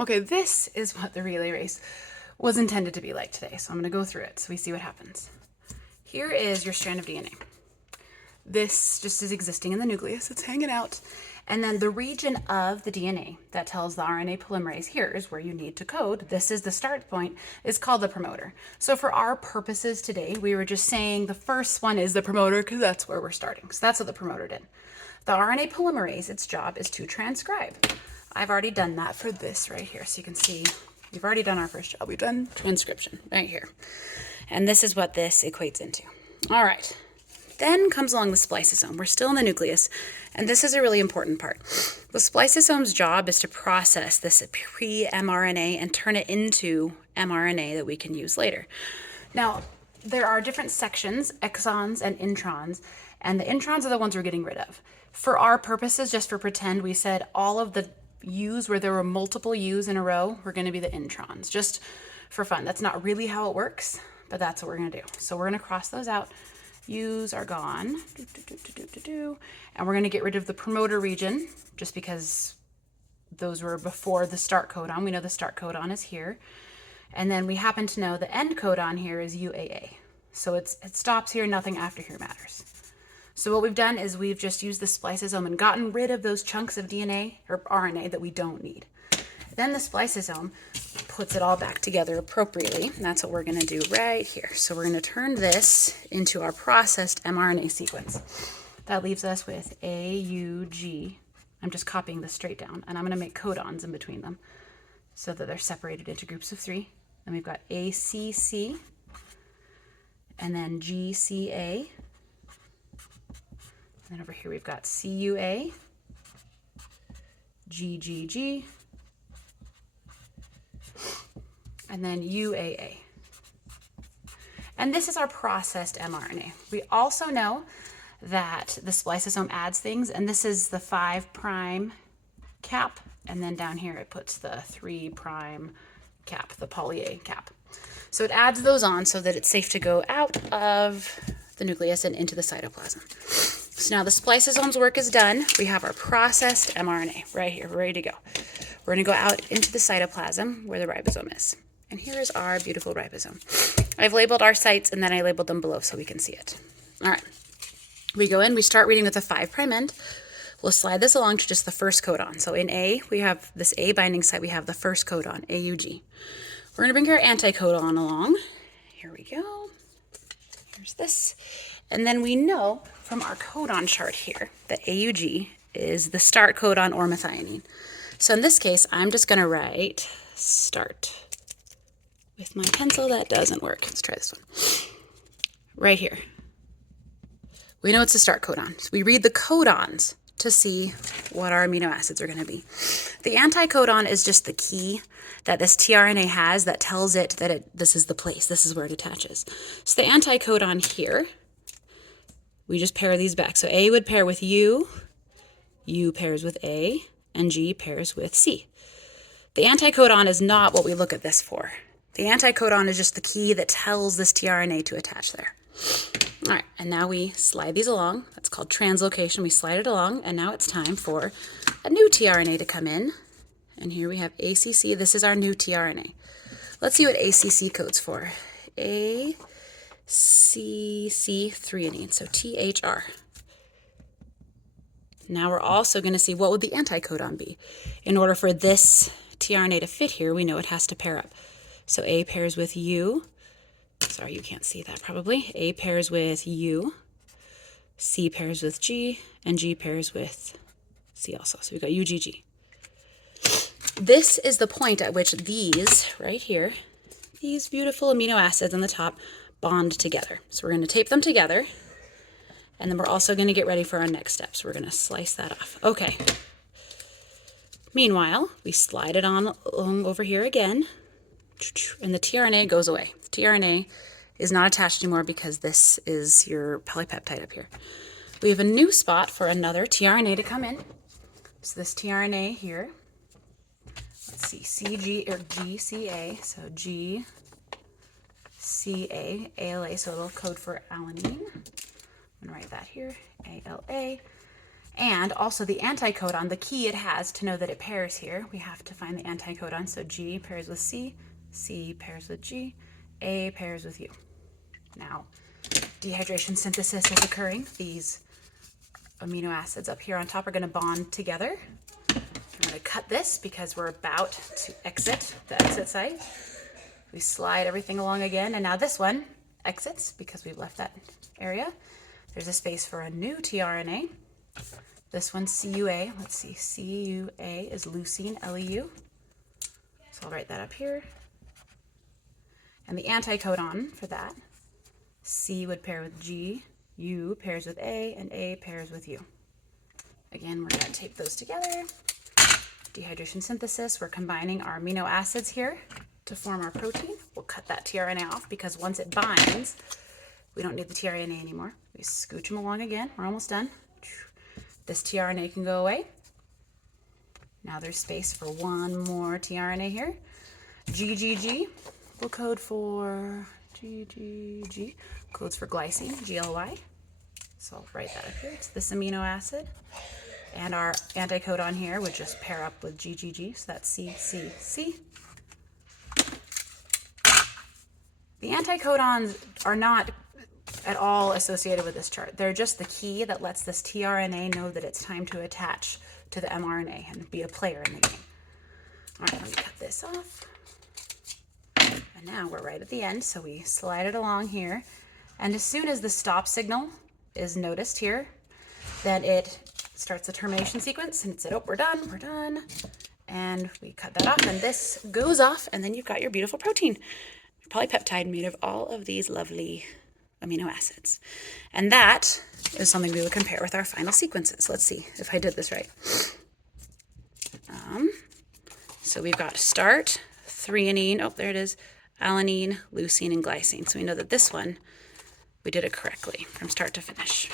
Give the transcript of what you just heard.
Okay, this is what the relay race was intended to be like today. So I'm going to go through it so we see what happens. Here is your strand of DNA. This just is existing in the nucleus. It's hanging out. And then the region of the DNA that tells the RNA polymerase, here is where you need to code. This is the start point, is called the promoter. So for our purposes today, we were just saying the first one is the promoter because that's where we're starting. So that's what the promoter did. The RNA polymerase, its job is to transcribe. I've already done that for this right here. So you can see we've already done our first job. We've done transcription right here. And this is what this equates into. All right. Then comes along the spliceosome. We're still in the nucleus, and this is a really important part. The spliceosome's job is to process this pre-mRNA and turn it into mRNA that we can use later. Now, there are different sections, exons and introns, and the introns are the ones we're getting rid of. For our purposes, just for pretend, we said all of the U's where there were multiple U's in a row were going to be the introns, just for fun. That's not really how it works, but that's what we're going to do. So we're going to cross those out. U's are gone, and we're going to get rid of the promoter region just because those were before the start codon. We know the start codon is here, and then we happen to know the end codon here is UAA. So it stops here, nothing after here matters. So what we've done is we've just used the spliceosome and gotten rid of those chunks of DNA or RNA that we don't need. Then the spliceosome puts it all back together appropriately. And that's what we're going to do right here. So we're going to turn this into our processed mRNA sequence. That leaves us with AUG. I'm just copying this straight down, and I'm going to make codons in between them so that they're separated into groups of 3. Then we've got ACC, and then GCA. And then over here we've got CUA, GGG, and then UAA. And this is our processed mRNA. We also know that the spliceosome adds things, and this is the 5' cap, and then down here it puts the 3' cap, the poly A cap. So it adds those on so that it's safe to go out of the nucleus and into the cytoplasm. So now the spliceosome's work is done. We have our processed mRNA right here, ready to go. We're going to go out into the cytoplasm where the ribosome is. And here's our beautiful ribosome. I've labeled our sites, and then I labeled them below so we can see it. All right. We go in, we start reading with the 5' end. We'll slide this along to just the first codon. So in A, we have this A binding site, we have the first codon, AUG. We're going to bring our anticodon along. Here we go. Here's this. And then we know from our codon chart here that AUG is the start codon or methionine. So in this case, I'm just going to write start. With my pencil, that doesn't work. Let's try this one. Right here. We know it's the start codon. So we read the codons to see what our amino acids are going to be. The anticodon is just the key that this tRNA has that tells it that this is the place, this is where it attaches. So the anticodon here, we just pair these back. So A would pair with U pairs with A, and G pairs with C. The anticodon is not what we look at this for. The anticodon is just the key that tells this tRNA to attach there. All right, and now we slide these along. That's called translocation. We slide it along, and now it's time for a new tRNA to come in. And here we have ACC. This is our new tRNA. Let's see what ACC codes for. ACC threonine, so THR. Now we're also going to see what would the anticodon be. In order for this tRNA to fit here, we know it has to pair up. So A pairs with U. Sorry, you can't see that probably. A pairs with U. C pairs with G. And G pairs with C also. So we've got UGG. This is the point at which these, right here, these beautiful amino acids on the top bond together. So we're going to tape them together. And then we're also going to get ready for our next steps. We're going to slice that off. Okay. Meanwhile, we slide it on along over here again. And the tRNA goes away. The tRNA is not attached anymore because this is your polypeptide up here. We have a new spot for another tRNA to come in. So this tRNA here, let's see, CG or GCA, so GCA, ALA, so it'll code for alanine. I'm gonna write that here, ALA. And also the anticodon, the key it has to know that it pairs here, we have to find the anticodon. So G pairs with C, C pairs with G, A pairs with U. Now, dehydration synthesis is occurring. These amino acids up here on top are going to bond together. I'm going to cut this because we're about to exit the exit site. We slide everything along again, and now this one exits because we've left that area. There's a space for a new tRNA. This one's CUA. Let's see, CUA is leucine, LEU. So I'll write that up here. And the anticodon for that, C would pair with G, U pairs with A, and A pairs with U. Again, we're going to tape those together. Dehydration synthesis, we're combining our amino acids here to form our protein. We'll cut that tRNA off because once it binds, we don't need the tRNA anymore. We scooch them along again. We're almost done. This tRNA can go away. Now there's space for one more tRNA here. GGG will code for GGG, codes for glycine, GLY. So I'll write that up here. It's this amino acid. And our anticodon here would just pair up with GGG, so that's C, C, C. The anticodons are not at all associated with this chart. They're just the key that lets this tRNA know that it's time to attach to the mRNA and be a player in the game. All right, let me cut this off. And now we're right at the end, so we slide it along here. And as soon as the stop signal is noticed here, then it starts the termination sequence and it said, oh, we're done. And we cut that off and this goes off and then you've got your beautiful protein. Polypeptide made of all of these lovely amino acids. And that is something we would compare with our final sequences. Let's see if I did this right. So we've got start, threonine, oh, there it is, alanine, leucine, and glycine. So we know that this one, we did it correctly from start to finish.